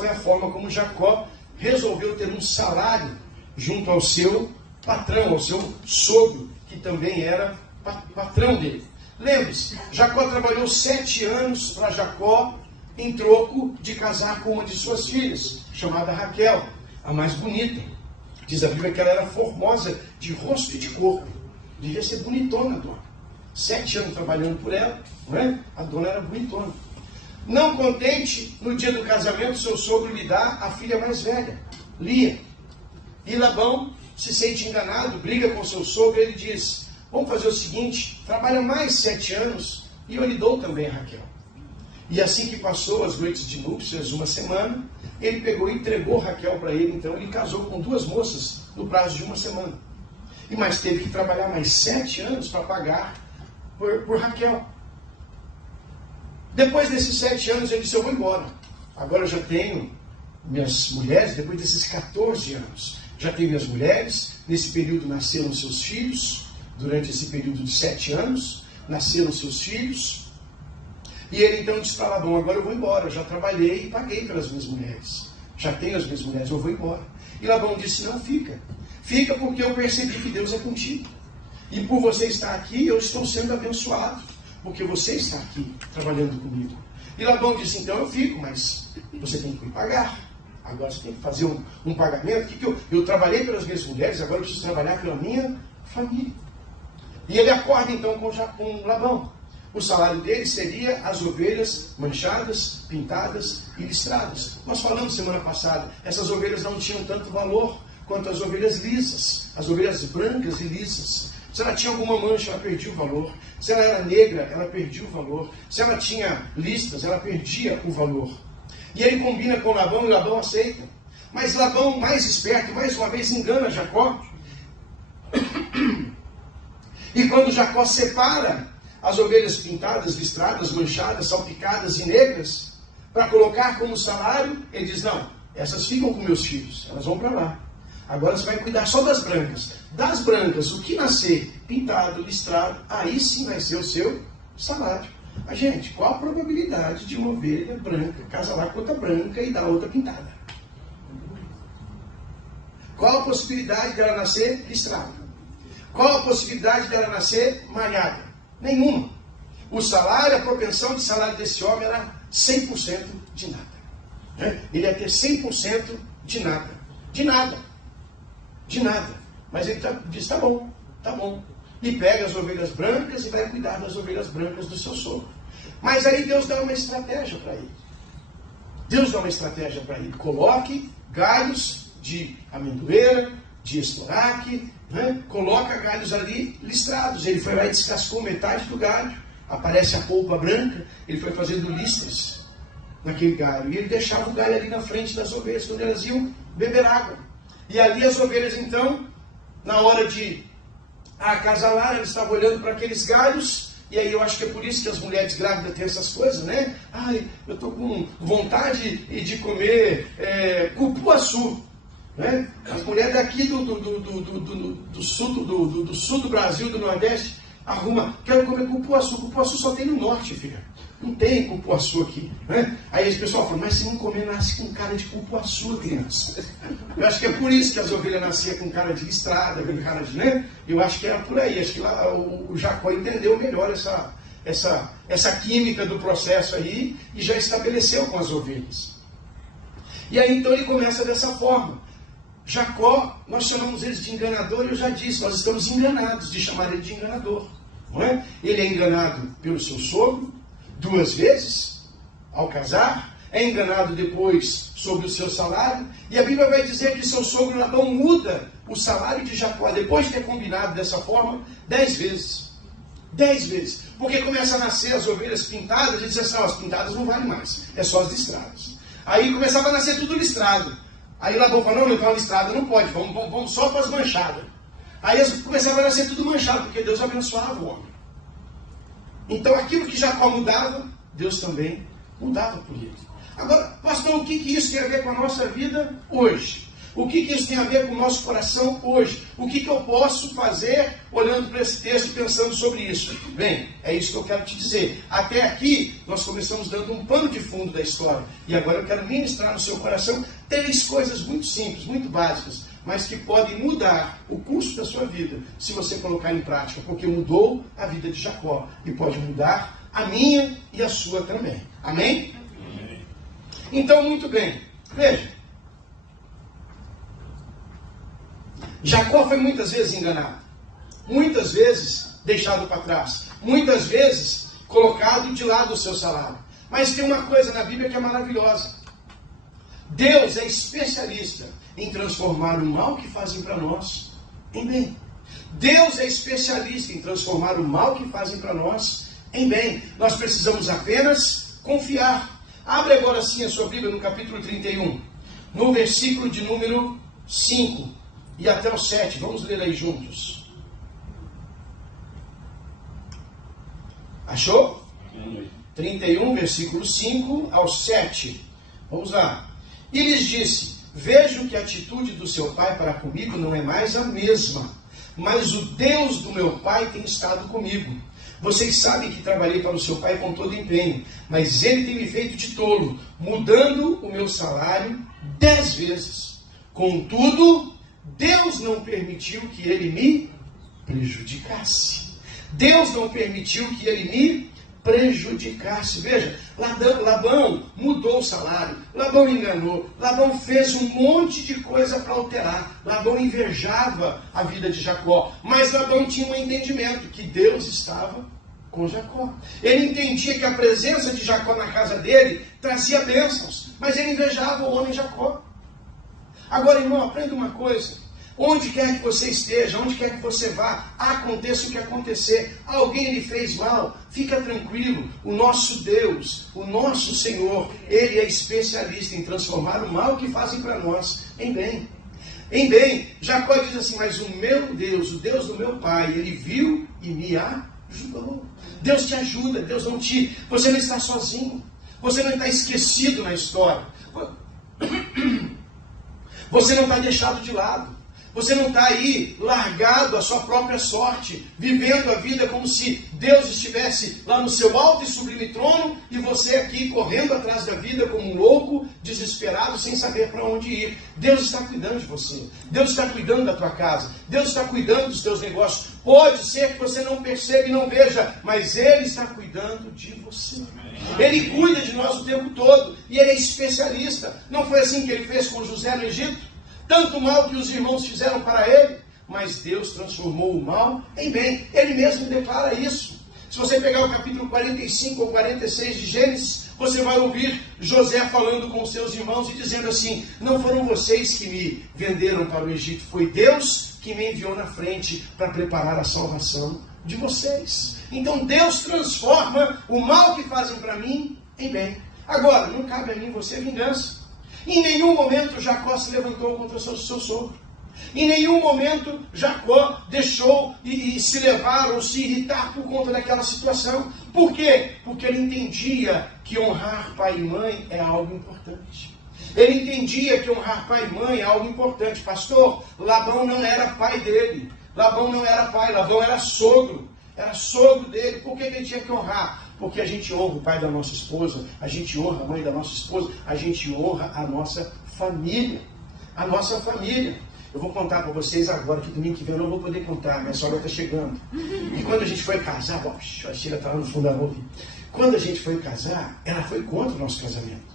foi a forma como Jacó resolveu ter um salário junto ao seu patrão, ao seu sogro, que também era patrão dele. Lembre-se, Jacó trabalhou 7 anos para Jacó em troco de casar com uma de suas filhas, chamada Raquel, a mais bonita. Diz a Bíblia que ela era formosa de rosto e de corpo. Devia ser bonitona a dona. 7 anos trabalhando por ela, não é? A dona era bonitona. Não contente, no dia do casamento, seu sogro lhe dá a filha mais velha, Lia. E Labão se sente enganado, briga com seu sogro e ele diz: vamos fazer o seguinte, trabalha mais 7 anos e eu lhe dou também a Raquel. E assim que passou as noites de núpcias, 1 semana, ele pegou e entregou Raquel para ele. Então ele casou com 2 moças no prazo de 1 semana. E mais teve que trabalhar mais 7 anos para pagar por Raquel. Depois desses 7 anos ele disse: eu vou embora. Agora eu já tenho minhas mulheres, depois desses 14 anos. Já tenho minhas mulheres, nesse período nasceram seus filhos, durante esse período de 7 anos, nasceram seus filhos. E ele então disse para Labão: agora eu vou embora, eu já trabalhei e paguei pelas minhas mulheres. Já tenho as minhas mulheres, eu vou embora. E Labão disse: não, fica. Fica porque eu percebi que Deus é contigo. E por você estar aqui, eu estou sendo abençoado. Porque você está aqui, trabalhando comigo. E Labão disse: então eu fico, mas você tem que me pagar. Agora você tem que fazer um pagamento. Eu trabalhei pelas minhas mulheres, agora eu preciso trabalhar pela minha família. E ele acorda então com Labão. O salário dele seria as ovelhas manchadas, pintadas e listradas. Nós falamos semana passada, essas ovelhas não tinham tanto valor quanto as ovelhas lisas, as ovelhas brancas e lisas. Se ela tinha alguma mancha, ela perdia o valor. Se ela era negra, ela perdia o valor. Se ela tinha listras, ela perdia o valor. E ele combina com Labão e Labão aceita. Mas Labão, mais esperto, mais uma vez engana Jacó. E quando Jacó separa as ovelhas pintadas, listradas, manchadas, salpicadas e negras, para colocar como salário, ele diz: não, essas ficam com meus filhos, elas vão para lá. Agora você vai cuidar só das brancas. Das brancas, o que nascer pintado, listrado, aí sim vai ser o seu salário. Mas, gente, qual a probabilidade de uma ovelha branca casalar com outra branca e dar outra pintada? Qual a possibilidade dela nascer listrada? Qual a possibilidade dela nascer malhada? Nenhuma. O salário, a propensão de salário desse homem era 100% de nada. Ele ia ter 100% de nada. De nada. De nada. Mas ele diz: tá bom, tá bom. E pega as ovelhas brancas e vai cuidar das ovelhas brancas do seu sogro. Mas aí Deus dá uma estratégia para ele. Deus dá uma estratégia para ele. Coloque galhos de amendoeira, de estoraque, coloca galhos ali listrados. Ele foi lá e descascou metade do galho. Aparece a polpa branca. Ele foi fazendo listras naquele galho. E ele deixava o galho ali na frente das ovelhas, quando elas iam beber água. E ali as ovelhas, então, na hora de acasalar, elas estavam olhando para aqueles galhos. E aí eu acho que é por isso que as mulheres grávidas têm essas coisas, né? Ai, eu estou com vontade de comer cupuaçu. Né? As mulheres daqui do sul do Brasil, do Nordeste, arruma: quero comer cupuaçu. Cupuaçu só tem no norte, filha. Não tem cupuaçu aqui. Né? Aí as pessoas falam: mas se não comer, nasce com cara de cupuaçu, criança. Eu acho que é por isso que as ovelhas nasciam com cara de listrada, com cara de... né? Eu acho que era por aí. Acho que lá o Jacó entendeu melhor essa química do processo aí e já estabeleceu com as ovelhas. E aí então ele começa dessa forma. Jacó, nós chamamos ele de enganador, e eu já disse, nós estamos enganados de chamar ele de enganador. Não é? Ele é enganado pelo seu sogro 2 vezes ao casar, é enganado depois sobre o seu salário, e a Bíblia vai dizer que seu sogro Labão muda o salário de Jacó, depois de ter combinado dessa forma, 10 vezes. 10 vezes. Porque começa a nascer as ovelhas pintadas, e diz assim: as pintadas não valem mais, é só as listradas. Aí começava a nascer tudo listrado. Aí Labão falou: não, então a listrada não pode, vamos só para as manchadas. Aí começava a nascer tudo manchado, porque Deus abençoava o homem. Então aquilo que Jacó mudava, Deus também mudava por ele. Agora, pastor, o que isso tem a ver com a nossa vida hoje? O que isso tem a ver com o nosso coração hoje? O que eu posso fazer olhando para esse texto e pensando sobre isso? Bem, é isso que eu quero te dizer. Até aqui, nós começamos dando um pano de fundo da história. E agora eu quero ministrar no seu coração 3 coisas muito simples, muito básicas, mas que podem mudar o curso da sua vida, se você colocar em prática, porque mudou a vida de Jacó e pode mudar a minha e a sua também. Amém? Amém. Então, muito bem. Veja. Jacó foi muitas vezes enganado. Muitas vezes deixado para trás. Muitas vezes colocado de lado o seu salário. Mas tem uma coisa na Bíblia que é maravilhosa. Deus é especialista em transformar o mal que fazem para nós em bem. Deus é especialista em transformar o mal que fazem para nós em bem. Nós precisamos apenas confiar. Abre agora sim a sua Bíblia no capítulo 31, no versículo de número 5 e até o 7. Vamos ler aí juntos. Achou? 31, versículo 5 ao 7. Vamos lá. E lhes disse: vejo que a atitude do seu pai para comigo não é mais a mesma, mas o Deus do meu pai tem estado comigo. Vocês sabem que trabalhei para o seu pai com todo empenho, mas ele tem me feito de tolo, mudando o meu salário 10 vezes. Contudo, Deus não permitiu que ele me prejudicasse. Deus não permitiu que ele me prejudicasse. Veja, Labão mudou o salário, Labão enganou, Labão fez um monte de coisa para alterar. Labão invejava a vida de Jacó, mas Labão tinha um entendimento que Deus estava com Jacó. Ele entendia que a presença de Jacó na casa dele trazia bênçãos, mas ele invejava o homem Jacó. Agora, irmão, aprenda uma coisa. Onde quer que você esteja, onde quer que você vá, aconteça o que acontecer, alguém lhe fez mal, fica tranquilo. O nosso Deus, o nosso Senhor, Ele é especialista em transformar o mal que fazem para nós em bem. Em bem, Jacó diz assim: mas o meu Deus, o Deus do meu pai, Ele viu e me ajudou. Deus te ajuda, você não está sozinho, você não está esquecido na história, você não está deixado de lado. Você não está aí largado à sua própria sorte, vivendo a vida como se Deus estivesse lá no seu alto e sublime trono e você aqui correndo atrás da vida como um louco, desesperado, sem saber para onde ir. Deus está cuidando de você. Deus está cuidando da tua casa. Deus está cuidando dos teus negócios. Pode ser que você não perceba e não veja, mas Ele está cuidando de você. Ele cuida de nós o tempo todo e Ele é especialista. Não foi assim que Ele fez com José no Egito? Tanto mal que os irmãos fizeram para ele, mas Deus transformou o mal em bem. Ele mesmo declara isso. Se você pegar o capítulo 45 ou 46 de Gênesis, você vai ouvir José falando com seus irmãos e dizendo assim: não foram vocês que me venderam para o Egito, foi Deus que me enviou na frente para preparar a salvação de vocês. Então Deus transforma o mal que fazem para mim em bem. Agora, não cabe a mim você vingança. Em nenhum momento Jacó se levantou contra o seu sogro. Em nenhum momento Jacó deixou e se levar ou se irritar por conta daquela situação. Por quê? Porque ele entendia que honrar pai e mãe é algo importante. Ele entendia que honrar pai e mãe é algo importante. Pastor, Labão não era pai dele. Labão não era pai, Labão era sogro. Era sogro dele. Por que ele tinha que honrar? Porque a gente honra o pai da nossa esposa, a gente honra a mãe da nossa esposa, a gente honra a nossa família. A nossa família. Eu vou contar para vocês agora, que domingo que vem eu não vou poder contar, minha sogra está chegando. E quando a gente foi casar, a Sheila está lá no fundo da rua. Quando a gente foi casar, ela foi contra o nosso casamento.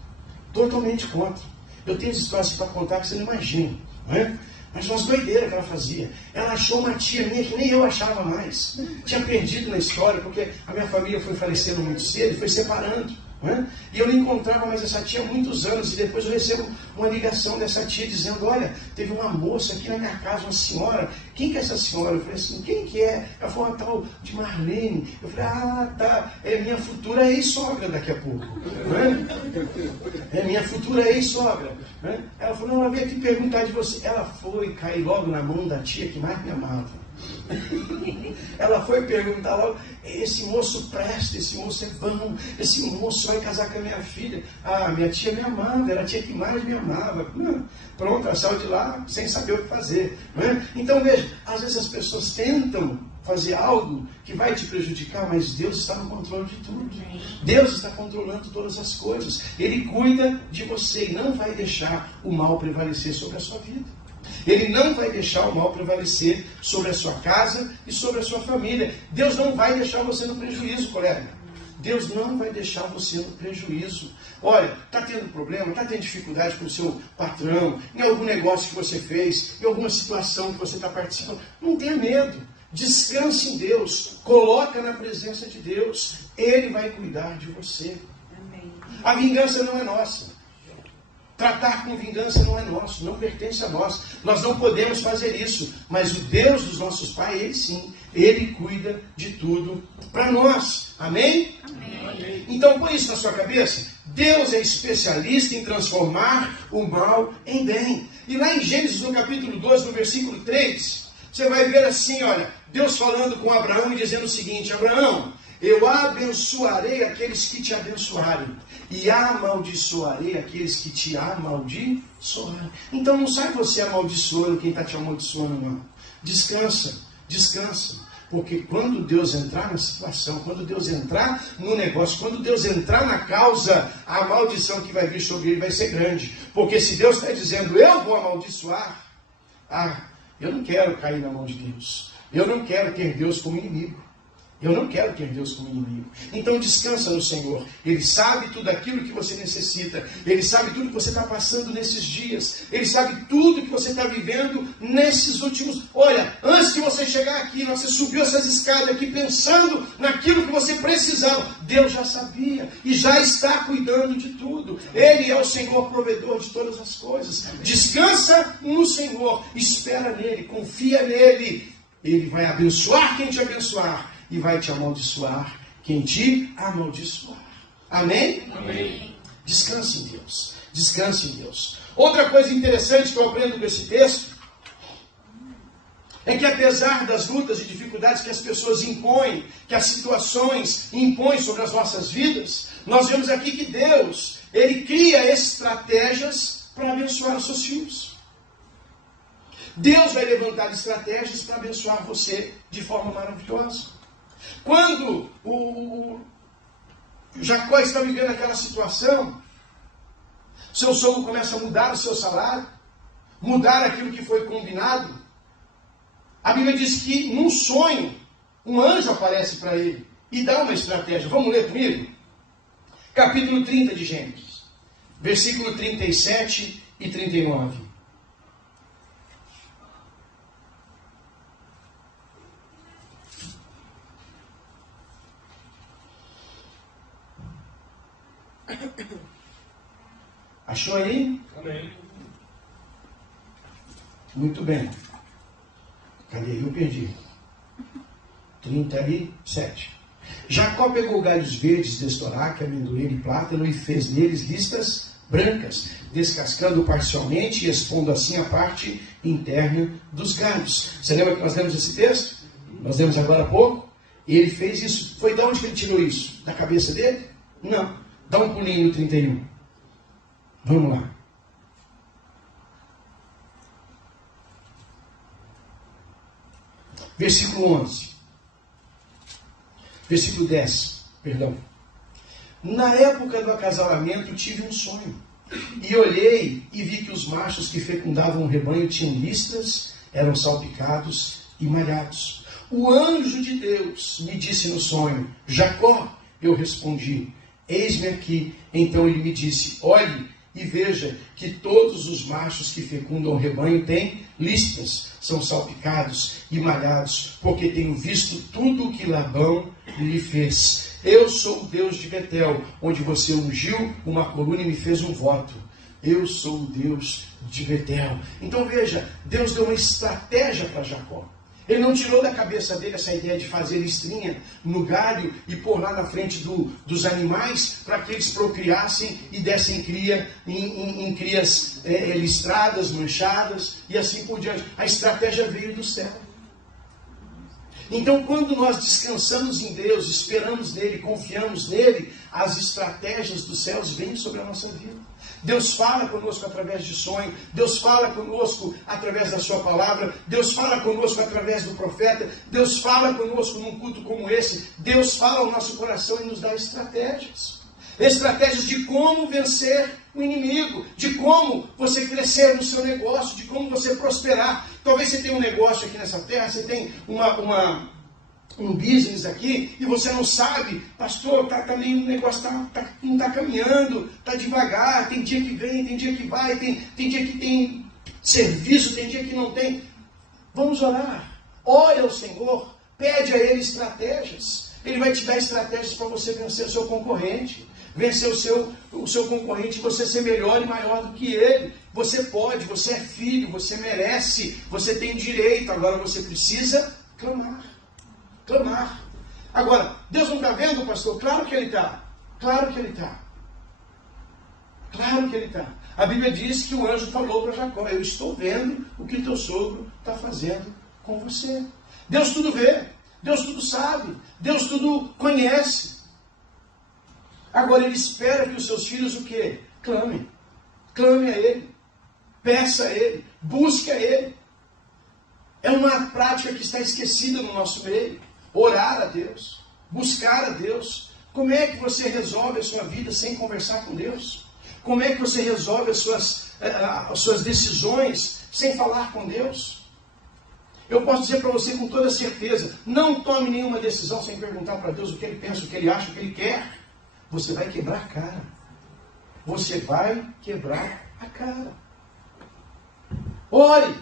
Totalmente contra. Eu tenho histórias para contar que você não imagina, não é? Mas umas doideiras que ela fazia. Ela achou uma tia minha que nem eu achava mais. Tinha perdido na história, porque a minha família foi falecendo muito cedo e foi separando. Né? E eu não encontrava mais essa tia há muitos anos. E depois eu recebo uma ligação dessa tia dizendo: olha, teve uma moça aqui na minha casa, uma senhora. Quem que é essa senhora? Eu falei assim: quem que é? Ela falou: uma tal de Marlene. Eu falei: ah, tá, é minha futura ex-sogra daqui a pouco. Né? É minha futura ex-sogra. Né? Ela falou: não, ela veio aqui perguntar de você. Ela foi cair logo na mão da tia que mais me amava. Ela foi perguntar logo, esse moço presta, esse moço é bom, esse moço vai casar com a minha filha. Ah, minha tia me amava, era a tia que mais me amava. Pronto, ela saiu de lá sem saber o que fazer. Não é? Então veja, às vezes as pessoas tentam fazer algo que vai te prejudicar, mas Deus está no controle de tudo. Deus está controlando todas as coisas. Ele cuida de você e não vai deixar o mal prevalecer sobre a sua vida. Ele não vai deixar o mal prevalecer sobre a sua casa e sobre a sua família. Deus não vai deixar você no prejuízo, colega. Deus não vai deixar você no prejuízo. Olha, está tendo problema, está tendo dificuldade com o seu patrão, em algum negócio que você fez, em alguma situação que você está participando. Não tenha medo. Descanse em Deus. Coloca na presença de Deus. Ele vai cuidar de você. Amém. A vingança não é nossa. Tratar com vingança não é nosso, não pertence a nós. Nós não podemos fazer isso. Mas o Deus dos nossos pais, Ele sim, Ele cuida de tudo para nós. Amém? Amém? Então põe isso na sua cabeça. Deus é especialista em transformar o mal em bem. E lá em Gênesis, no capítulo 12, no versículo 3, você vai ver assim, olha, Deus falando com Abraão e dizendo o seguinte: Abraão, eu abençoarei aqueles que te abençoarem, e amaldiçoarei aqueles que te amaldiçoarem. Então não sai você amaldiçoando quem está te amaldiçoando, não. Descansa, descansa. Porque quando Deus entrar na situação, quando Deus entrar no negócio, quando Deus entrar na causa, a maldição que vai vir sobre ele vai ser grande. Porque se Deus está dizendo, eu vou amaldiçoar, eu não quero cair na mão de Deus. Eu não quero ter Deus como inimigo. Eu não quero ter Deus como inimigo. Então descansa no Senhor. Ele sabe tudo aquilo que você necessita. Ele sabe tudo que você está passando nesses dias. Ele sabe tudo que você está vivendo nesses últimos... Olha, antes de você chegar aqui, você subiu essas escadas aqui pensando naquilo que você precisava. Deus já sabia e já está cuidando de tudo. Ele é o Senhor provedor de todas as coisas. Descansa no Senhor. Espera nele, confia nele. Ele vai abençoar quem te abençoar e vai te amaldiçoar quem te amaldiçoar. Amém? Amém. Descanse em Deus. Descanse em Deus. Outra coisa interessante que eu aprendo com esse texto é que apesar das lutas e dificuldades que as pessoas impõem, que as situações impõem sobre as nossas vidas, nós vemos aqui que Deus, Ele cria estratégias para abençoar os seus filhos. Deus vai levantar estratégias para abençoar você de forma maravilhosa. Quando o Jacó está vivendo aquela situação, seu sogro começa a mudar o seu salário, mudar aquilo que foi combinado. A Bíblia diz que num sonho, um anjo aparece para ele e dá uma estratégia. Vamos ler comigo? Capítulo 30 de Gênesis, versículo 37 e 39. Achou aí? Amém. Muito bem. Cadê? Eu perdi. 37. Jacó pegou galhos verdes de estoraque, amendoeira e plátano e fez neles listas brancas, descascando parcialmente e expondo assim a parte interna dos galhos. Você lembra que nós lemos esse texto? Nós lemos agora há pouco. E ele fez isso. Foi de onde que ele tirou isso? Da cabeça dele? Não. Dá um pulinho no 31. Vamos lá. Versículo 11. Versículo 10. Perdão. Na época do acasalamento tive um sonho. E olhei e vi que os machos que fecundavam o rebanho tinham listas, eram salpicados e malhados. O anjo de Deus me disse no sonho, Jacó. Eu respondi, eis-me aqui. Então ele me disse, olhe e veja que todos os machos que fecundam o rebanho têm listas, são salpicados e malhados, porque tenho visto tudo o que Labão lhe fez. Eu sou o Deus de Betel, onde você ungiu uma coluna e me fez um voto. Eu sou o Deus de Betel. Então veja, Deus deu uma estratégia para Jacó. Ele não tirou da cabeça dele essa ideia de fazer listrinha no galho e pôr lá na frente dos animais para que eles procriassem e dessem cria em crias listradas, manchadas e assim por diante. A estratégia veio do céu. Então, quando nós descansamos em Deus, esperamos nele, confiamos nele, as estratégias dos céus vêm sobre a nossa vida. Deus fala conosco através de sonho, Deus fala conosco através da sua palavra, Deus fala conosco através do profeta, Deus fala conosco num culto como esse, Deus fala ao nosso coração e nos dá estratégias. Estratégias de como vencer o inimigo, de como você crescer no seu negócio, de como você prosperar. Talvez você tenha um negócio aqui nessa terra, você tem um business aqui, e você não sabe, pastor, o negócio não está caminhando, está devagar, tem dia que vem, tem dia que vai, tem dia que tem serviço, tem dia que não tem. Vamos orar, ore ao Senhor, pede a Ele estratégias. Ele vai te dar estratégias para você vencer o seu concorrente. Vencer o seu concorrente, você ser melhor e maior do que ele. Você pode, você é filho, você merece, você tem direito. Agora você precisa clamar. Clamar. Agora, Deus não está vendo, pastor? Claro que Ele está. Claro que Ele está. Claro que Ele está. A Bíblia diz que o anjo falou para Jacó: eu estou vendo o que teu sogro está fazendo com você. Deus tudo vê. Deus tudo sabe. Deus tudo conhece. Agora Ele espera que os seus filhos o quê? Clamem. Clame a Ele. Peça a Ele. Busque a Ele. É uma prática que está esquecida no nosso meio. Orar a Deus. Buscar a Deus. Como é que você resolve a sua vida sem conversar com Deus? Como é que você resolve as suas decisões sem falar com Deus? Eu posso dizer para você com toda certeza, não tome nenhuma decisão sem perguntar para Deus o que Ele pensa, o que Ele acha, o que Ele quer. Você vai quebrar a cara. Você vai quebrar a cara. Ore.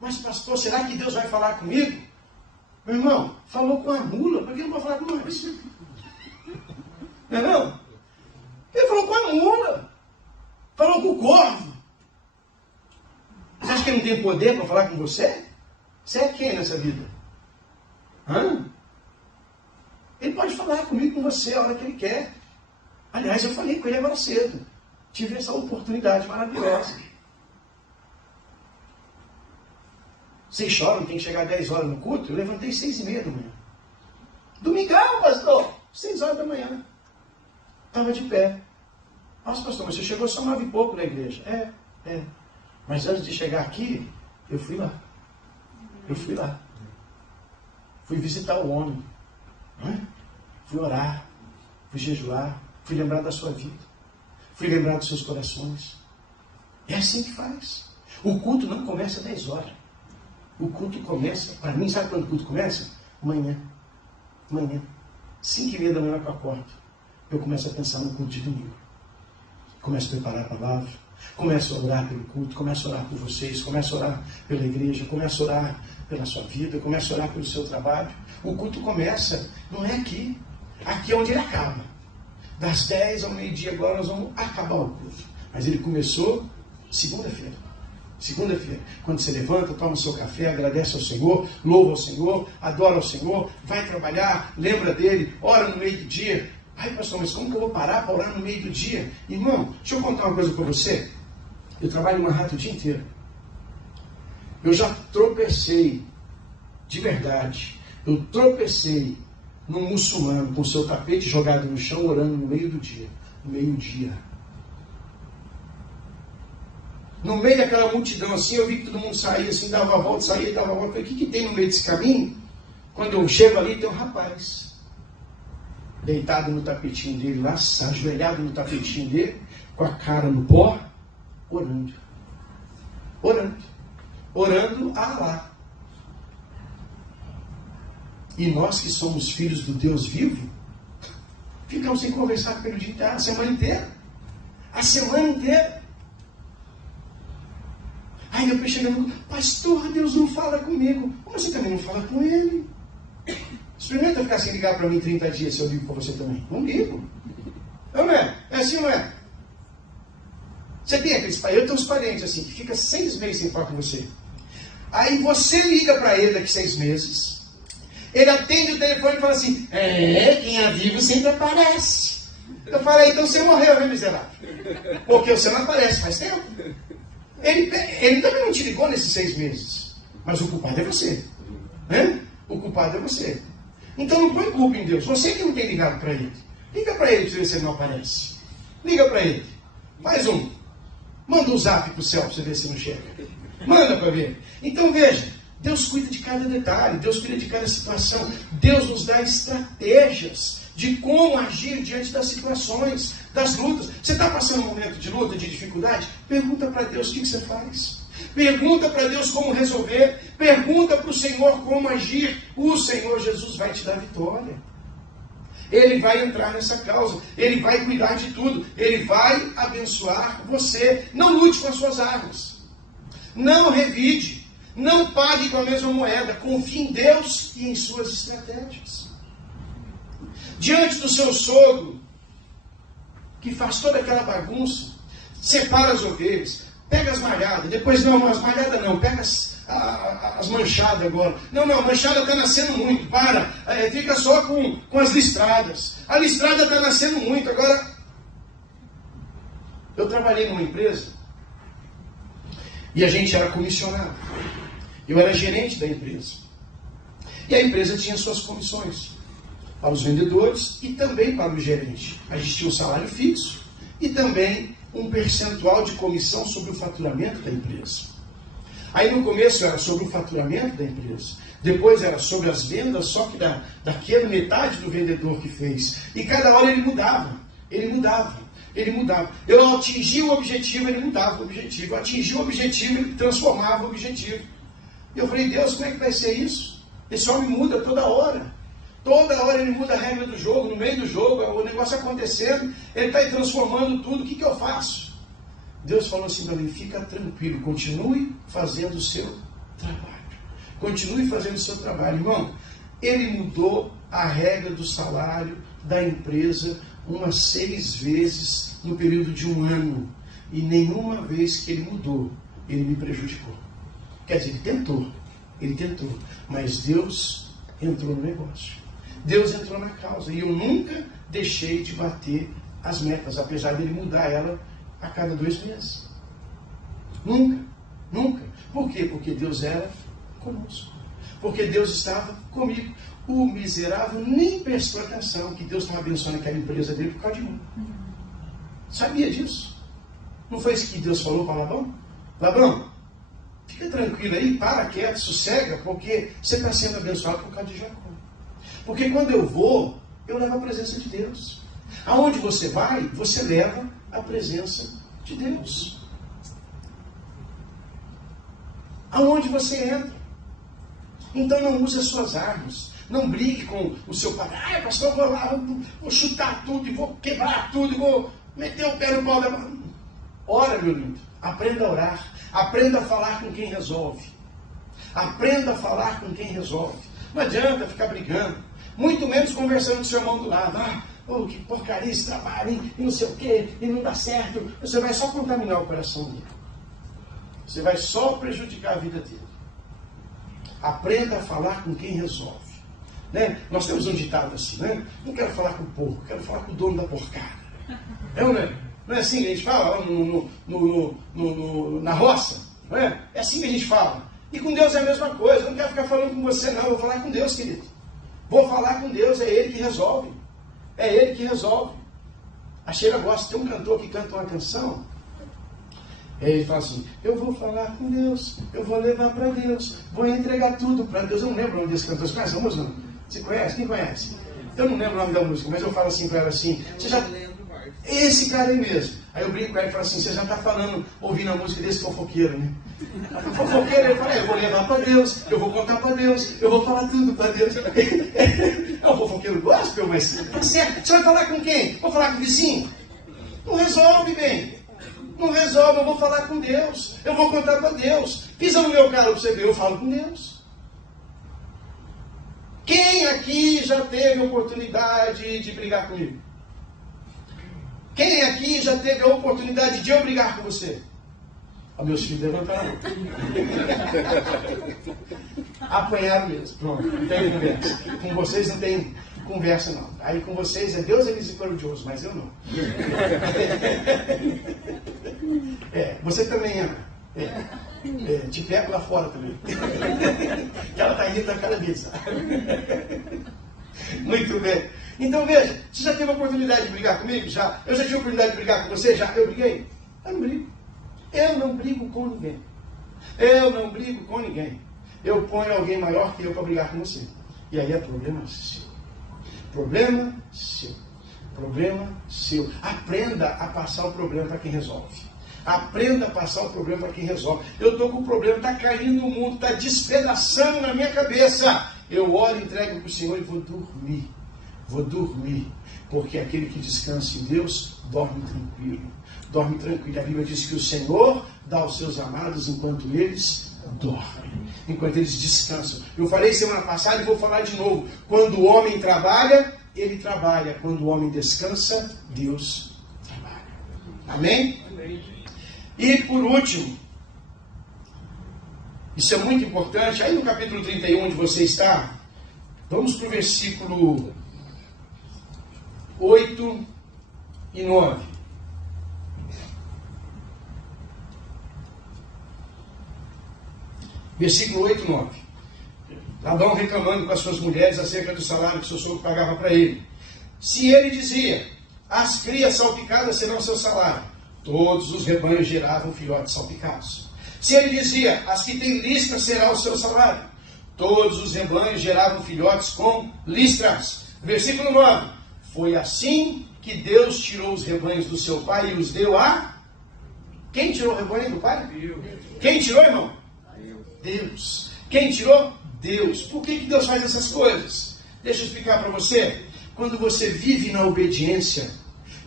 Mas pastor, será que Deus vai falar comigo? Meu irmão, falou com a mula, por que não vai falar com nós? Não é não? Ele falou com a mula. Falou com o corvo. Você acha que Ele não tem poder para falar com você? Você é quem nessa vida? Hã? Ele pode falar comigo, com você, a hora que Ele quer. Aliás, eu falei com Ele agora cedo. Tive essa oportunidade maravilhosa. Vocês choram, tem que chegar 10 horas no culto? Eu levantei 6h30 da manhã. Domingão, pastor! 6 horas da manhã. Estava de pé. Nossa, pastor, mas você chegou só 9 e pouco na igreja. É. Mas antes de chegar aqui, eu fui lá. Fui visitar o homem. Fui orar. Fui jejuar. Fui lembrar da sua vida. Fui lembrar dos seus corações. É assim que faz. O culto não começa às 10 horas. O culto começa, para mim, sabe quando o culto começa? Manhã. 5h30 da manhã que eu acordo. Eu começo a pensar no culto de domingo. Começo a preparar a palavra. Começo a orar pelo culto. Começo a orar por vocês. Começo a orar pela igreja. Começo a orar pela sua vida. Começo a orar pelo seu trabalho. O culto começa, não é aqui. Aqui é onde ele acaba. Das 10 ao meio-dia agora nós vamos acabar o culto. Mas ele começou segunda-feira. Quando você levanta, toma seu café, agradece ao Senhor, louva ao Senhor, adora ao Senhor, vai trabalhar, lembra dele, ora no meio do dia. Ai, pastor, mas como que eu vou parar para orar no meio do dia? Irmão, deixa eu contar uma coisa para você. Eu trabalho em Manhattan o dia inteiro. Eu já tropecei, de verdade, eu tropecei num muçulmano com seu tapete jogado no chão, orando no meio do dia. No meio-dia. No meio daquela multidão assim, eu vi que todo mundo saía assim, dava a volta, saía, dava a volta. Eu falei, o que tem no meio desse caminho? Quando eu chego ali, tem um rapaz deitado no tapetinho dele lá, ajoelhado no tapetinho dele, com a cara no pó, orando a Allah. E nós que somos filhos do Deus vivo, ficamos sem conversar pelo dia inteiro, a semana inteira. Aí eu chegando, pastor, Deus não fala comigo. Como você também não fala com Ele? Experimenta ficar sem ligar para mim 30 dias se eu ligo para você também. Não ligo. Não é? É assim ou não é? Você tem aqueles parentes, eu tenho uns parentes assim, que fica 6 meses sem falar com você. Aí você liga para ele daqui 6 meses. Ele atende o telefone e fala assim, quem é vivo sempre aparece. Eu falei, então você morreu, né, miserável? Porque você não aparece faz tempo. Ele também não te ligou nesses 6 meses. Mas o culpado é você. Né? O culpado é você. Então não põe culpa em Deus. Você que não tem ligado para Ele. Liga para Ele para ver se Ele não aparece. Liga para Ele. Faz um. Manda um zap para o céu para você ver se não chega. Manda para ver. Então veja, Deus cuida de cada detalhe. Deus cuida de cada situação. Deus nos dá estratégias de como agir diante das situações, das lutas. Você está passando um momento de luta, de dificuldade? Pergunta para Deus o que você faz. Pergunta para Deus como resolver. Pergunta para o Senhor como agir. O Senhor Jesus vai te dar vitória. Ele vai entrar nessa causa. Ele vai cuidar de tudo. Ele vai abençoar você. Não lute com as suas armas. Não revide. Não pague com a mesma moeda. Confie em Deus e em suas estratégias. Diante do seu sogro, que faz toda aquela bagunça, separa as ovelhas, pega as malhadas, depois não, as malhadas não, pega as manchadas agora. Não, a manchada está nascendo muito, fica só com as listradas. A listrada está nascendo muito, agora... Eu trabalhei numa empresa e a gente era comissionado. Eu era gerente da empresa. E a empresa tinha suas comissões para os vendedores e também para o gerente. A gente tinha um salário fixo e também um percentual de comissão sobre o faturamento da empresa. Aí no começo era sobre o faturamento da empresa, depois era sobre as vendas, só que daquela metade do vendedor que fez. E cada hora ele mudava. Eu atingia o objetivo, ele mudava o objetivo. Eu atingia o objetivo, ele transformava o objetivo. E eu falei, Deus, como é que vai ser isso? Esse homem muda toda hora. Toda hora ele muda a regra do jogo, no meio do jogo, o negócio acontecendo, ele está aí transformando tudo, o que eu faço? Deus falou assim para mim, fica tranquilo, continue fazendo o seu trabalho. Continue fazendo o seu trabalho. Irmão, ele mudou a regra do salário da empresa umas 6 vezes no período de 1 ano. E nenhuma vez que ele mudou, ele me prejudicou. Quer dizer, ele tentou, mas Deus entrou no negócio. Deus entrou na causa e eu nunca deixei de bater as metas, apesar dele mudar ela a cada 2 meses. Nunca. Por quê? Porque Deus era conosco. Porque Deus estava comigo. O miserável nem prestou atenção que Deus estava abençoando aquela empresa dele por causa de mim. Sabia disso? Não foi isso que Deus falou para Labão? Labão, fica tranquilo aí, para quieto, sossega, porque você está sendo abençoado por causa de Jacó. Porque quando eu vou, eu levo a presença de Deus. Aonde você vai, você leva a presença de Deus. Aonde você entra. Então não use as suas armas. Não brigue com o seu pai. Ai, pastor, vou lá, vou chutar tudo, e vou quebrar tudo, e vou meter o pé no pau da mão. Ora, meu lindo. Aprenda a orar. Aprenda a falar com quem resolve. Aprenda a falar com quem resolve. Não adianta ficar brigando. Muito menos conversando com o seu irmão do lado. Que porcaria esse trabalho, hein? E não sei o quê, e não dá certo. Você vai só contaminar o coração dele. Você vai só prejudicar a vida dele. Aprenda a falar com quem resolve. Né? Nós temos um ditado assim, né? Não quero falar com o porco, quero falar com o dono da porcada. Não é assim que a gente fala na roça? Não é? É assim que a gente fala. E com Deus é a mesma coisa. Eu não quero ficar falando com você, não. Eu vou falar com Deus, querido. Vou falar com Deus, é Ele que resolve. É Ele que resolve. A Sheila gosta, tem um cantor que canta uma canção. Ele fala assim, eu vou falar com Deus, eu vou levar para Deus, vou entregar tudo para Deus. Eu não lembro o nome desse cantor. Você conhece a música? Você conhece? Quem conhece? Eu não lembro o nome da música, mas eu falo assim para ela assim, você já... Esse cara aí mesmo. Aí eu brinco com ela e falo assim, você já está falando, ouvindo a música desse fofoqueiro, né? O fofoqueiro, ele fala, eu vou levar para Deus, eu vou contar para Deus, eu vou falar tudo para Deus. É o fofoqueiro gospel, mas tá certo. Você vai falar com quem? Vou falar com o vizinho? Não resolve, bem. Não resolve, eu vou falar com Deus. Eu vou contar para Deus. Pisa no meu carro para você ver, eu falo com Deus. Quem aqui já teve oportunidade de brigar comigo? Quem aqui já teve a oportunidade de eu brigar com você? Meus filhos levantaram. Apanharam mesmo. Pronto, não tem conversa. Com vocês não tem conversa, não. Aí com vocês é Deus é misericordioso, mas eu não. Você também Te pego lá fora também. Que ela está rindo na cara dele, sabe? Muito bem. Então veja, você já teve a oportunidade de brigar comigo? Já? Eu já tive a oportunidade de brigar com você? Já? Eu briguei? Eu não brigo. Eu não brigo com ninguém. Eu não brigo com ninguém. Eu ponho alguém maior que eu para brigar com você. E aí é problema seu. Problema seu. Problema seu. Aprenda a passar o problema para quem resolve. Aprenda a passar o problema para quem resolve. Eu estou com o problema, está caindo no mundo, está despedaçando na minha cabeça. Eu oro, entrego para o Senhor e vou dormir. Vou dormir. Porque aquele que descansa em Deus, dorme tranquilo. Dorme tranquilo. A Bíblia diz que o Senhor dá aos seus amados enquanto eles dormem. Enquanto eles descansam. Eu falei semana passada e vou falar de novo. Quando o homem trabalha, ele trabalha. Quando o homem descansa, Deus trabalha. Amém? Amém. E por último, isso é muito importante, aí no capítulo 31 onde você está, vamos para o versículo 8 e 9. Versículo 8 e 9. Labão reclamando com as suas mulheres acerca do salário que seu sogro pagava para ele. Se ele dizia, as crias salpicadas serão seu salário, todos os rebanhos geravam filhotes salpicados. Se ele dizia, as que têm listras será o seu salário, todos os rebanhos geravam filhotes com listras. Versículo 9. Foi assim que Deus tirou os rebanhos do seu pai e os deu a... Quem tirou o rebanho do pai? Deus. Quem tirou, irmão? Deus. Quem tirou? Deus. Por que Deus faz essas coisas? Deixa eu explicar para você. Quando você vive na obediência,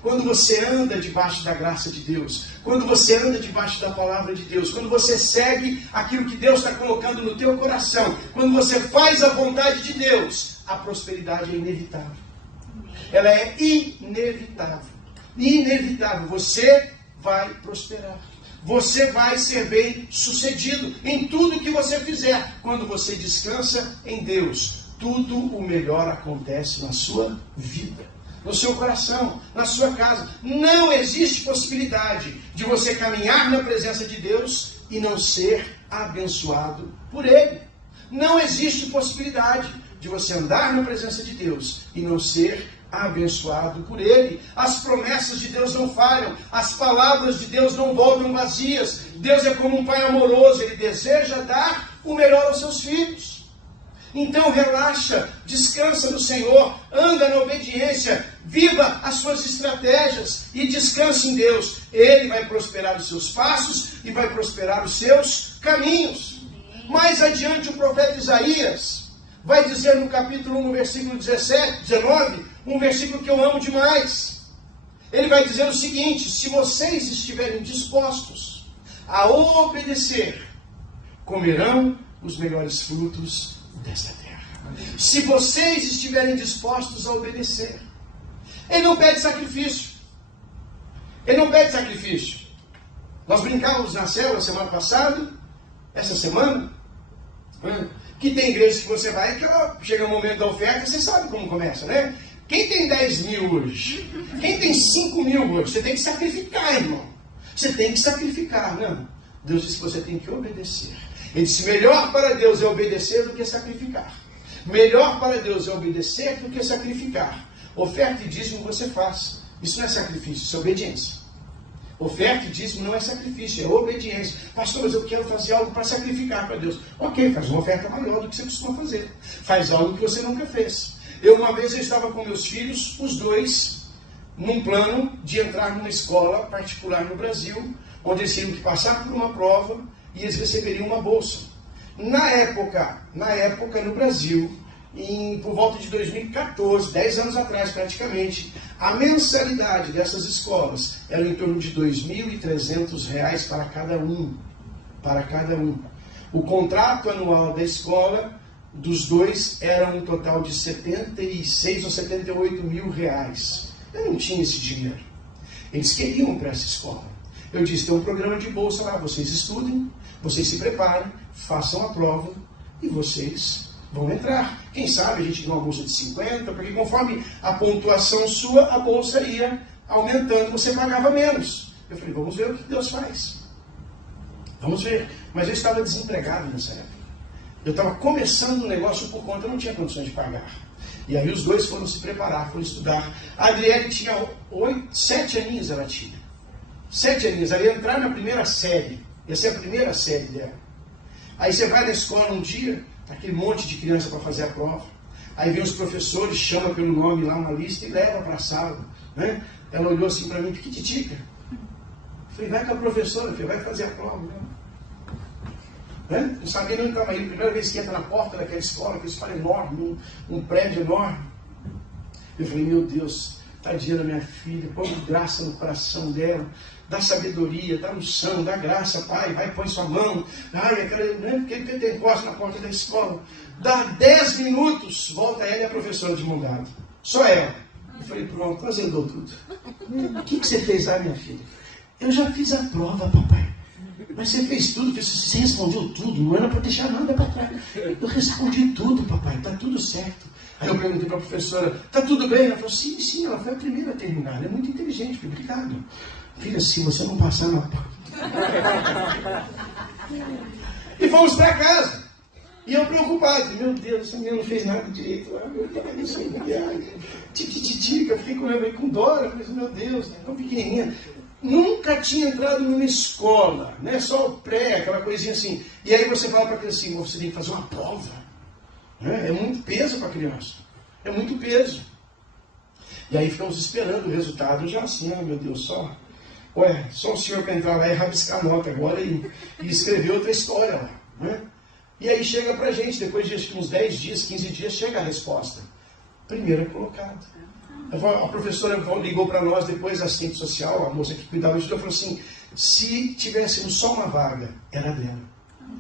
quando você anda debaixo da graça de Deus, quando você anda debaixo da palavra de Deus, quando você segue aquilo que Deus está colocando no teu coração, quando você faz a vontade de Deus, a prosperidade é inevitável. Ela é inevitável. Inevitável. Você vai prosperar. Você vai ser bem sucedido em tudo que você fizer. Quando você descansa em Deus, tudo o melhor acontece na sua vida, no seu coração, na sua casa. Não existe possibilidade de você caminhar na presença de Deus e não ser abençoado por Ele. Não existe possibilidade de você andar na presença de Deus e não ser abençoado por Ele. As promessas de Deus não falham, as palavras de Deus não voltam vazias. Deus é como um pai amoroso, Ele deseja dar o melhor aos seus filhos. Então relaxa, descansa no Senhor, anda na obediência, viva as suas estratégias e descanse em Deus. Ele vai prosperar os seus passos e vai prosperar os seus caminhos. Mais adiante o profeta Isaías vai dizer no capítulo 1, no versículo 19, um versículo que eu amo demais. Ele vai dizer o seguinte: se vocês estiverem dispostos a obedecer, comerão os melhores frutos desta terra. Se vocês estiverem dispostos a obedecer. Ele não pede sacrifício. Ele não pede sacrifício. Nós brincávamos na célula semana passada, essa semana, que tem igrejas que você vai, que chega o momento da oferta, você sabe como começa, né? Quem tem 10 mil hoje? Quem tem 5 mil hoje? Você tem que sacrificar, irmão. Você tem que sacrificar, não. Deus disse que você tem que obedecer. Ele disse, melhor para Deus é obedecer do que sacrificar. Melhor para Deus é obedecer do que sacrificar. Oferta e dízimo você faz. Isso não é sacrifício, isso é obediência. Oferta e dízimo não é sacrifício, é obediência. Pastor, mas eu quero fazer algo para sacrificar para Deus. Ok, faz uma oferta maior do que você costuma fazer. Faz algo que você nunca fez. Uma vez eu estava com meus filhos, os dois, num plano de entrar numa escola particular no Brasil, onde eles tinham que passar por uma prova e eles receberiam uma bolsa. Na época no Brasil, por volta de 2014, 10 anos atrás praticamente, a mensalidade dessas escolas era em torno de R$ 2.300 para cada um. Para cada um. O contrato anual da escola, dos dois, era um total de 76 ou 78 mil reais. Eu não tinha esse dinheiro. Eles queriam para essa escola. Eu disse, tem um programa de bolsa lá, vocês estudem, vocês se preparem, façam a prova e vocês vão entrar. Quem sabe a gente ganha uma bolsa de 50, porque conforme a pontuação sua, a bolsa ia aumentando, você pagava menos. Eu falei, vamos ver o que Deus faz. Vamos ver. Mas eu estava desempregado nessa época. Eu estava começando um negócio por conta, eu não tinha condições de pagar. E aí os dois foram se preparar, foram estudar. A Adriele tinha 7 aninhos, ela tinha. 7 aninhos, ela ia entrar na primeira série. Essa é a primeira série dela. Aí você vai na escola um dia, tá aquele monte de criança para fazer a prova. Aí vem os professores, chama pelo nome lá uma lista e leva para a sala. Né? Ela olhou assim para mim, que titica. Falei, vai com a professora, filho, vai fazer a prova. Né? Não sabia nem onde estava indo. Primeira vez que entra na porta daquela escola enorme, um prédio enorme. Eu falei, meu Deus, tadinha da minha filha, põe graça no coração dela, dá sabedoria, dá unção, dá graça, pai, vai, põe sua mão. Ai, aquele Pentecoste na porta da escola. Dá 10 minutos, volta ela e a professora de mão dada. Só ela. Eu falei, pronto, azedou tudo. O que você fez lá, minha filha? Eu já fiz a prova, papai. Mas você fez tudo, você respondeu tudo, não era para deixar nada para trás. Eu respondi tudo, papai, está tudo certo. Aí eu perguntei para a professora, está tudo bem? Ela falou, sim, ela foi a primeira a terminar. Ela é muito inteligente, falei, obrigado. Filha, se você não passar na prova. E fomos para casa. E eu preocupado, meu Deus, essa menina não fez nada direito. Meu Deus, eu fiquei com dó, eu falei, meu Deus, tão pequenininha. Nunca tinha entrado numa escola, né? Só o pré, aquela coisinha assim. E aí você fala para a criança assim, você tem que fazer uma prova. Né? É muito peso para a criança. É muito peso. E aí ficamos esperando o resultado. Eu já assim, meu Deus, só o senhor para entrar lá e rabiscar a nota agora e escrever outra história lá. Né? E aí chega para a gente, depois de uns 10 dias, 15 dias, chega a resposta. Primeira colocada. A professora ligou para nós, depois a assistente social, a moça que cuidava disso, falou assim, se tivéssemos só uma vaga, era dela.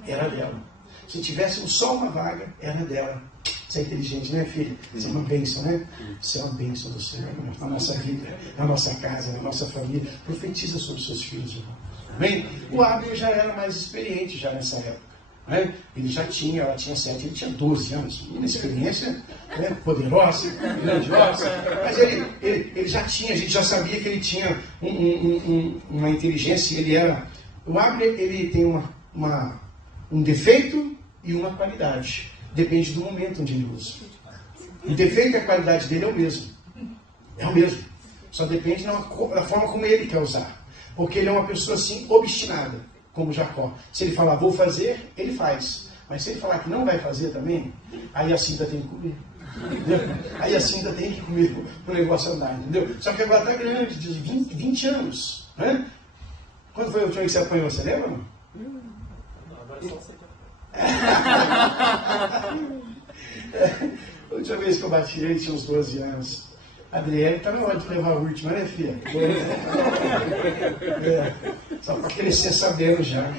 Era dela. Se tivéssemos só uma vaga, era dela. Você é inteligente, né, filha? Você é uma bênção, né? Você é uma bênção do Senhor na nossa vida, na nossa casa, na nossa família. Profetiza sobre os seus filhos, irmão. Bem, o Abner já era mais experiente já nessa época. Né? Ela tinha 7, ele tinha 12 anos. Uma experiência, né, poderosa, grandiosa. Mas ele já tinha, a gente já sabia que ele tinha uma inteligência. O Abner, ele tem um defeito e uma qualidade. Depende do momento onde ele usa. O defeito e a qualidade dele é o mesmo. É o mesmo. Só depende da forma como ele quer usar. Porque ele é uma pessoa assim, obstinada, como Jacó. Se ele falar, vou fazer, ele faz. Mas se ele falar que não vai fazer também, aí a cinta tem que comer. Entendeu? Aí a cinta tem que comer para o negócio andar, entendeu? Só que agora está grande, de 20 anos. Né? Quando foi a última vez que você apanhou, você lembra? Não, agora é só você. A última vez que eu bati ele tinha uns 12 anos. A Adriele está na hora de levar a última, né, filha? Só para crescer sabendo já.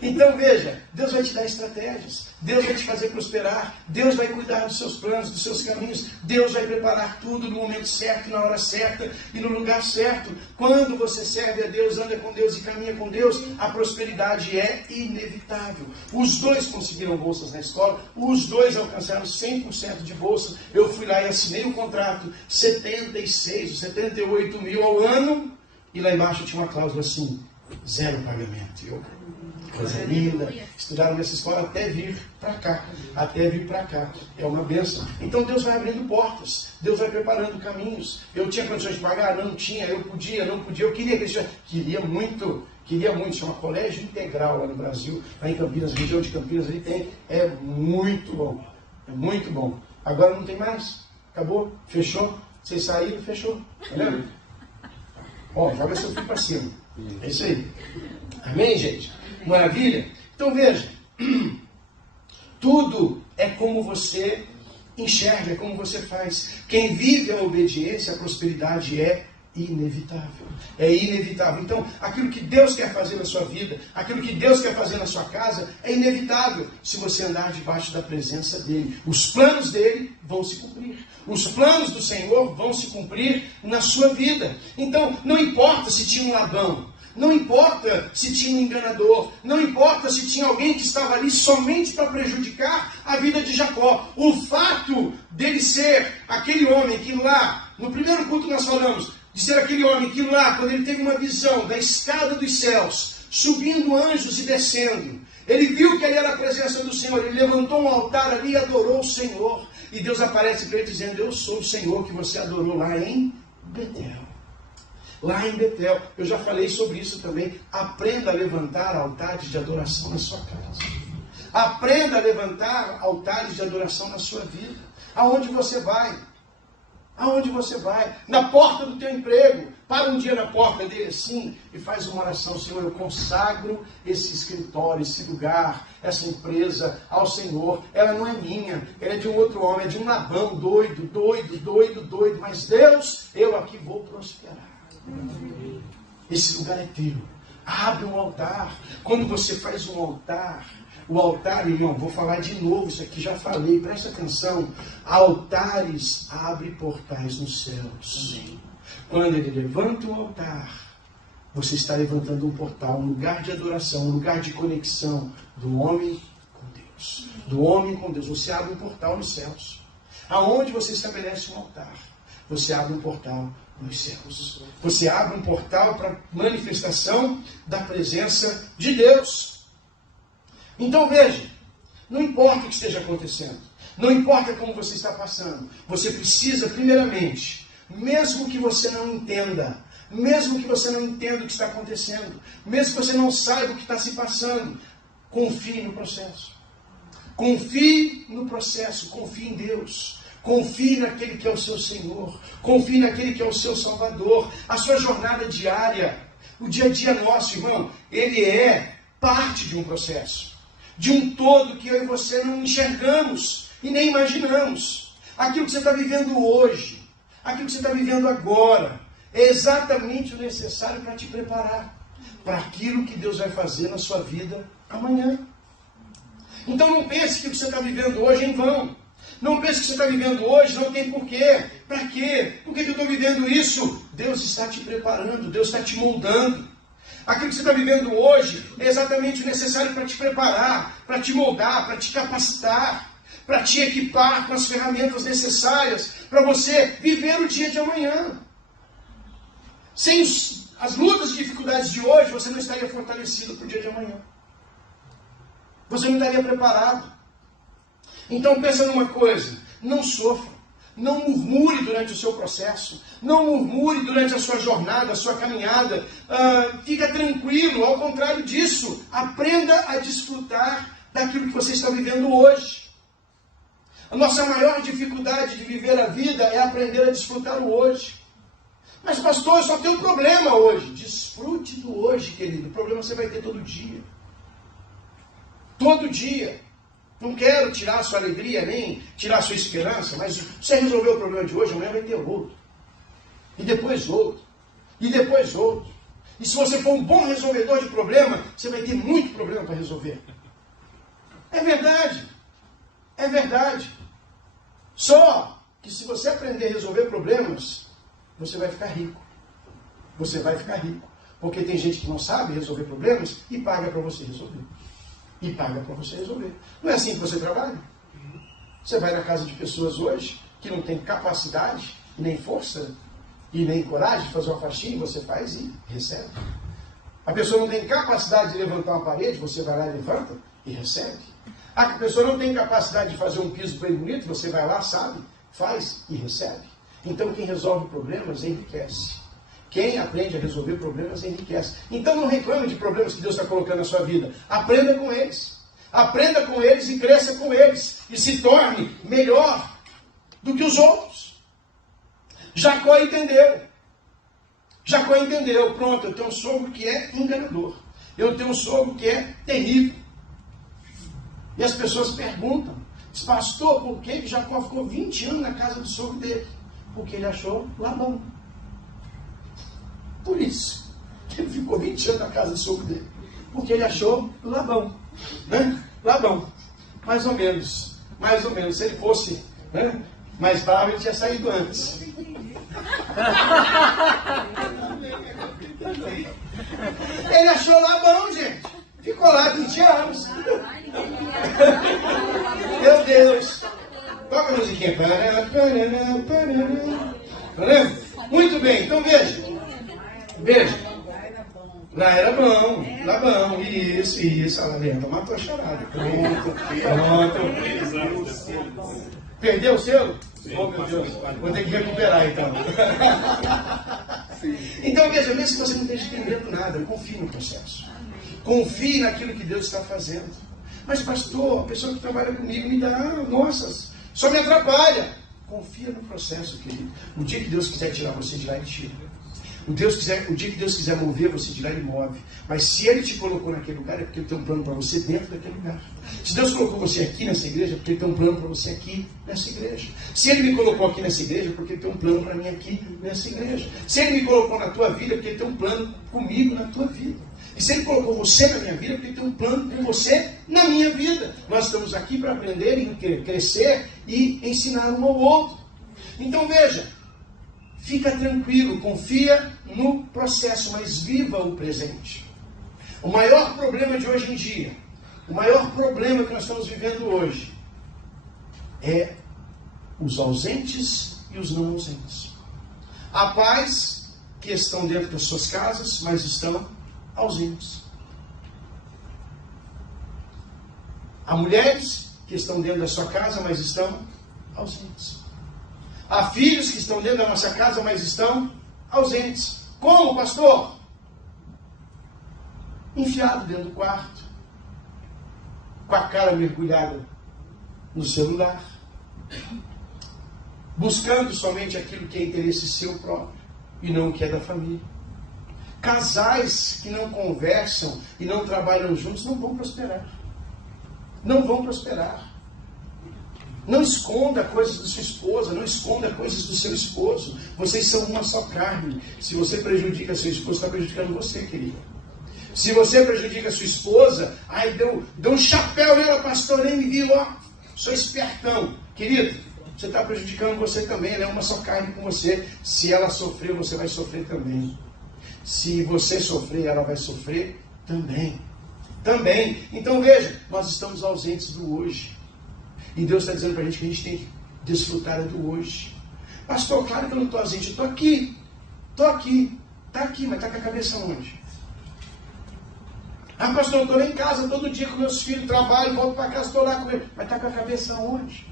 Então veja, Deus vai te dar estratégias, Deus vai te fazer prosperar, Deus vai cuidar dos seus planos, dos seus caminhos, Deus vai preparar tudo no momento certo, na hora certa e no lugar certo. Quando você serve a Deus, anda com Deus e caminha com Deus, a prosperidade é inevitável. Os dois conseguiram bolsas na escola, os dois alcançaram 100% de bolsas. Eu fui lá e assinei um contrato, 76, 78 mil ao ano, e lá embaixo tinha uma cláusula assim, 0 pagamento. Coisa linda. Estudaram nessa escola até vir para cá. É uma bênção. Então Deus vai abrindo portas. Deus vai preparando caminhos. Eu tinha condições de pagar? Não tinha. Eu podia, não podia. Eu queria que queria muito. Chama Colégio Integral lá no Brasil. Lá em Campinas, região de Campinas, ali tem. É muito bom. É muito bom. Agora não tem mais. Acabou. Fechou. Vocês saíram, fechou. Tá vendo? Ó, joga seu filho para cima. É isso aí. Amém, gente? Maravilha? Então veja, tudo é como você enxerga, é como você faz. Quem vive a obediência, a prosperidade é inevitável. É inevitável. Então, aquilo que Deus quer fazer na sua vida, aquilo que Deus quer fazer na sua casa, é inevitável se você andar debaixo da presença dEle. Os planos dEle vão se cumprir. Os planos do Senhor vão se cumprir na sua vida. Então, não importa se tinha um Labão, não importa se tinha um enganador, não importa se tinha alguém que estava ali somente para prejudicar a vida de Jacó. O fato dele ser aquele homem que lá, no primeiro culto nós falamos, de ser aquele homem que lá, quando ele teve uma visão da escada dos céus, subindo anjos e descendo, ele viu que ali era a presença do Senhor, ele levantou um altar ali e adorou o Senhor. E Deus aparece para ele dizendo: eu sou o Senhor que você adorou lá em Betel. Lá em Betel. Eu já falei sobre isso também. Aprenda a levantar altares de adoração na sua casa. Aprenda a levantar altares de adoração na sua vida. Aonde você vai? Aonde você vai? Na porta do teu emprego. Para um dia na porta dele assim e faz uma oração: Senhor, eu consagro esse escritório, esse lugar, essa empresa ao Senhor. Ela não é minha, ela é de um outro homem, é de um Labão doido, mas Deus, eu aqui vou prosperar. Esse lugar é teu. Abre um altar. Quando você faz um altar, o altar, irmão, vou falar de novo, isso aqui já falei, presta atenção. Altares abrem portais nos céus. Quando ele levanta um altar, você está levantando um portal, um lugar de adoração, um lugar de conexão do homem com Deus. Do homem com Deus. Você abre um portal nos céus. Aonde você estabelece um altar, você abre um portal nos céus. Você abre um portal para manifestação da presença de Deus. Então veja, não importa o que esteja acontecendo, não importa como você está passando, você precisa primeiramente, mesmo que você não entenda, mesmo que você não entenda o que está acontecendo, mesmo que você não saiba o que está se passando, confie no processo. Confie no processo, confie em Deus. Confie naquele que é o seu Senhor. Confie naquele que é o seu Salvador. A sua jornada diária, o dia a dia nosso, irmão, ele é parte de um processo. De um todo que eu e você não enxergamos e nem imaginamos. Aquilo que você está vivendo hoje, aquilo que você está vivendo agora, é exatamente o necessário para te preparar para aquilo que Deus vai fazer na sua vida amanhã. Então não pense que o que você está vivendo hoje é em vão. Não pense que o que você está vivendo hoje não tem porquê. Para quê? Por que eu estou vivendo isso? Deus está te preparando, Deus está te moldando. Aquilo que você está vivendo hoje é exatamente o necessário para te preparar, para te moldar, para te capacitar, para te equipar com as ferramentas necessárias para você viver o dia de amanhã. Sem as lutas e dificuldades de hoje, você não estaria fortalecido para o dia de amanhã. Você não estaria preparado. Então pensa numa coisa: não sofra, não murmure durante o seu processo, não murmure durante a sua jornada, a sua caminhada. Fica tranquilo, ao contrário disso, aprenda a desfrutar daquilo que você está vivendo hoje. A nossa maior dificuldade de viver a vida é aprender a desfrutar o hoje. Mas pastor, eu só tenho um problema hoje. Desfrute do hoje, querido. O problema você vai ter todo dia. Todo dia. Não quero tirar a sua alegria, nem tirar a sua esperança, mas você resolveu o problema de hoje, amanhã vai ter outro. E depois outro. E depois outro. E se você for um bom resolvedor de problema, você vai ter muito problema para resolver. É verdade. É verdade. Só que se você aprender a resolver problemas, você vai ficar rico. Você vai ficar rico. Porque tem gente que não sabe resolver problemas e paga para você resolver. E paga para você resolver. Não é assim que você trabalha? Você vai na casa de pessoas hoje que não tem capacidade, nem força e nem coragem de fazer uma faxina, você faz e recebe. A pessoa não tem capacidade de levantar uma parede, você vai lá e levanta e recebe. A pessoa não tem capacidade de fazer um piso bem bonito, você vai lá, sabe, faz e recebe. Então quem resolve problemas enriquece. Quem aprende a resolver problemas enriquece. Então não reclame de problemas que Deus está colocando na sua vida. Aprenda com eles. Aprenda com eles e cresça com eles. E se torne melhor do que os outros. Jacó entendeu. Jacó entendeu. Pronto, eu tenho um sogro que é enganador. Eu tenho um sogro que é terrível. E as pessoas perguntam: pastor, por que Jacó ficou 20 anos na casa do sogro dele? Porque ele achou Labão. Por isso, ele ficou 20 anos na casa do sogro dele. Porque ele achou Labão. Né? Labão. Mais ou menos. Mais ou menos. Se ele fosse, né, mais bravo, ele tinha saído antes. Ele achou Labão, gente. Ficou lá 20 anos. Meu Deus. Toca a musiquinha. Muito bem, então veja. Lá era bom, isso, a Lenda matou a charada. Pronto. Perdeu o selo? Oh, meu Deus, vou ter que recuperar então. Então veja, mesmo que você não esteja entendendo nada, confie no processo. Confie naquilo que Deus está fazendo. Mas pastor, a pessoa que trabalha comigo me dá, nossa, só me atrapalha. Confia no processo, querido. O dia que Deus quiser tirar você de lá, Ele tira. O dia que Deus quiser mover você de lá, Ele move. Mas se Ele te colocou naquele lugar, é porque Ele tem um plano para você dentro daquele lugar. Se Deus colocou você aqui nessa igreja, é porque Ele tem um plano para você aqui nessa igreja. Se Ele me colocou aqui nessa igreja, é porque Ele tem um plano para mim aqui nessa igreja. Se Ele me colocou na tua vida, é porque Ele tem um plano comigo na tua vida. E se Ele colocou você na minha vida, é porque Ele tem um plano com você na minha vida. Nós estamos aqui para aprender, crescer e ensinar um ao outro. Então veja, fica tranquilo, confia no processo, mas viva o presente. O maior problema de hoje em dia, o maior problema que nós estamos vivendo hoje, é os ausentes e os não ausentes. Há pais que estão dentro das suas casas, mas estão ausentes. Há mulheres que estão dentro da sua casa, mas estão ausentes. Há filhos que estão dentro da nossa casa, mas estão ausentes. Como, pastor? Enfiado dentro do quarto, com a cara mergulhada no celular, buscando somente aquilo que é interesse seu próprio e não o que é da família. Casais que não conversam e não trabalham juntos não vão prosperar. Não vão prosperar. Não esconda coisas da sua esposa, não esconda coisas do seu esposo. Vocês são uma só carne. Se você prejudica a sua esposa, está prejudicando você, querida. Se você prejudica a sua esposa, deu um chapéu nela, pastor, nem me viu, ó, sou espertão. Querido, você está prejudicando você também, ela é uma só carne com você. Se ela sofreu, você vai sofrer também. Se você sofrer, ela vai sofrer também. Também. Então veja, nós estamos ausentes do hoje. E Deus está dizendo para a gente que a gente tem que desfrutar do hoje. Pastor, claro que eu não estou ausente, eu estou aqui. Estou aqui. Está aqui, mas está com a cabeça onde? Ah, pastor, eu estou lá em casa todo dia com meus filhos, trabalho, volto para casa, estou lá com eles. Mas está com a cabeça onde?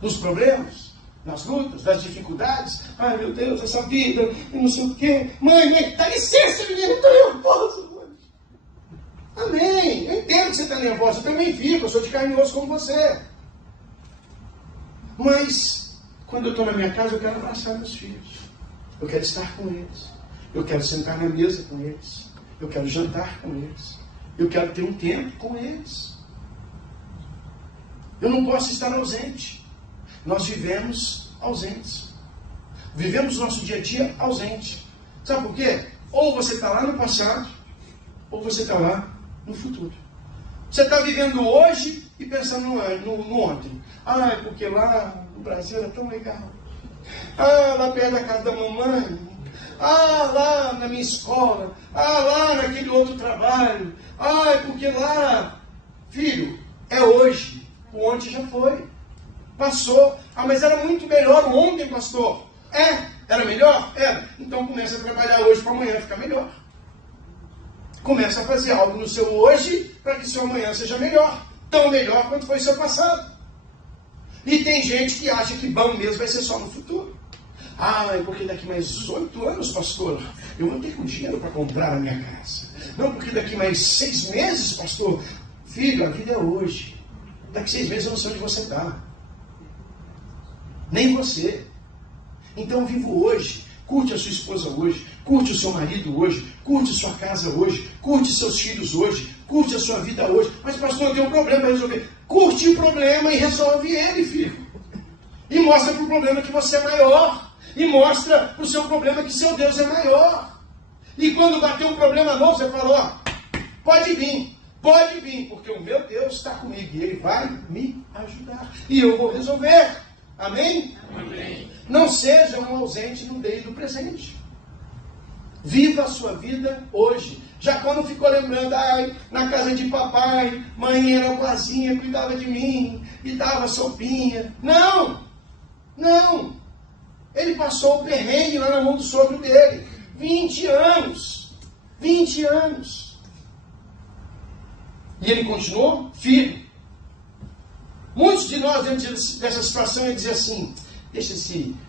Nos problemas? Nas lutas? Nas dificuldades? Ai, meu Deus, essa vida, eu não sei o quê. Mãe, dá licença, menina, eu estou nervoso, mãe. Amém. Eu entendo que você está nervoso, eu também fico, eu sou de carne e osso como você. Mas, quando eu estou na minha casa, eu quero abraçar meus filhos. Eu quero estar com eles. Eu quero sentar na mesa com eles. Eu quero jantar com eles. Eu quero ter um tempo com eles. Eu não posso estar ausente. Nós vivemos ausentes. Vivemos nosso dia a dia ausente. Sabe por quê? Ou você está lá no passado, ou você está lá no futuro. Você está vivendo hoje e pensando no ontem. Ah, é porque lá no Brasil era tão legal. Ah, lá perto da casa da mamãe. Ah, lá na minha escola. Ah, lá naquele outro trabalho. Ah, é porque lá... Filho, é hoje. O ontem já foi. Passou. Ah, mas era muito melhor o ontem, pastor. Era melhor? Era. Então começa a trabalhar hoje para amanhã ficar melhor. Começa a fazer algo no seu hoje para que seu amanhã seja melhor. Tão melhor quanto foi seu passado. E tem gente que acha que bom mesmo vai ser só no futuro. Ah, é porque daqui mais 8 anos, pastor, eu vou ter com dinheiro para comprar a minha casa. Não, porque daqui mais 6 meses, pastor. Filho, a vida é hoje. Daqui 6 meses eu não sei onde você está. Nem você. Então vivo hoje. Curte a sua esposa hoje. Curte o seu marido hoje. Curte sua casa hoje. Curte seus filhos hoje. Curte a sua vida hoje. Mas pastor, eu tenho um problema para resolver. Curte o problema e resolve ele, filho. E mostra para o problema que você é maior. E mostra para o seu problema que seu Deus é maior. E quando bater um problema novo, você fala, ó, pode vir, porque o meu Deus está comigo e Ele vai me ajudar. E eu vou resolver. Amém? Amém. Não seja um ausente no meio do presente. Viva a sua vida hoje. Jacó não ficou lembrando, na casa de papai, mãe era boazinha, cuidava de mim, e dava sopinha. Não! Ele passou o perrengue lá na mão do sogro dele. 20 anos. 20 anos. E ele continuou firme. Muitos de nós, dentro dessa situação, iam dizer assim: deixa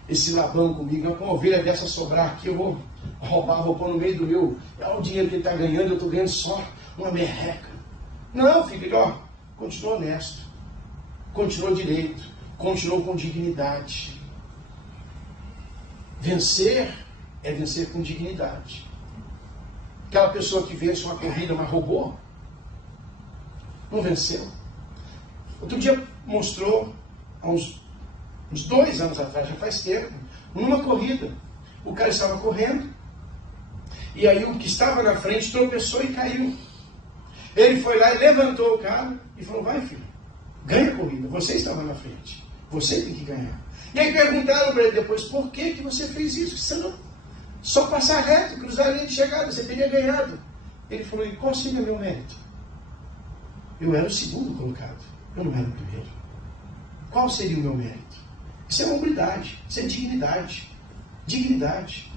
esse Labão comigo, uma ovelha dessa sobrar aqui, eu vou roubar, vou pôr no meio do meu. Olha o dinheiro que ele está ganhando, eu estou ganhando só uma merreca. Não, filho, ó, continua honesto, continua direito, continua com dignidade. Vencer é vencer com dignidade. Aquela pessoa que vence uma corrida, mas roubou, não venceu. Outro dia mostrou, há uns 2 anos atrás, já faz tempo, numa corrida, o cara estava correndo, e aí o que estava na frente tropeçou e caiu. Ele foi lá e levantou o cara e falou: vai, filho, ganha a corrida, você estava na frente, você tem que ganhar. E aí perguntaram para ele depois: por que você fez isso? Você não só passar reto, cruzar a linha de chegada, você teria ganhado. Ele falou: e qual seria o meu mérito? Eu era o segundo colocado, eu não era o primeiro. Qual seria o meu mérito? Isso é hombridade, isso é dignidade. Dignidade.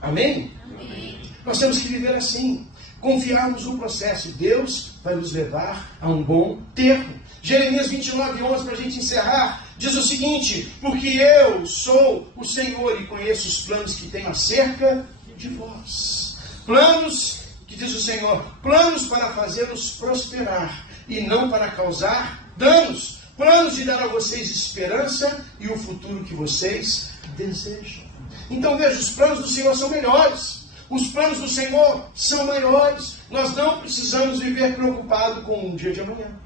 Amém? Amém. Nós temos que viver assim, confiarmos no processo. Deus vai nos levar a um bom termo. Jeremias 29:11, para a gente encerrar, diz o seguinte: porque eu sou o Senhor e conheço os planos que tenho acerca de vós. Planos, que diz o Senhor, planos para fazê-los prosperar e não para causar danos. Planos de dar a vocês esperança e o futuro que vocês desejam. Então veja, os planos do Senhor são melhores. Os planos do Senhor são maiores. Nós não precisamos viver preocupado com o dia de amanhã.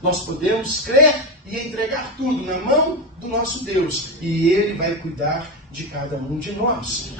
Nós podemos crer e entregar tudo na mão do nosso Deus. E Ele vai cuidar de cada um de nós.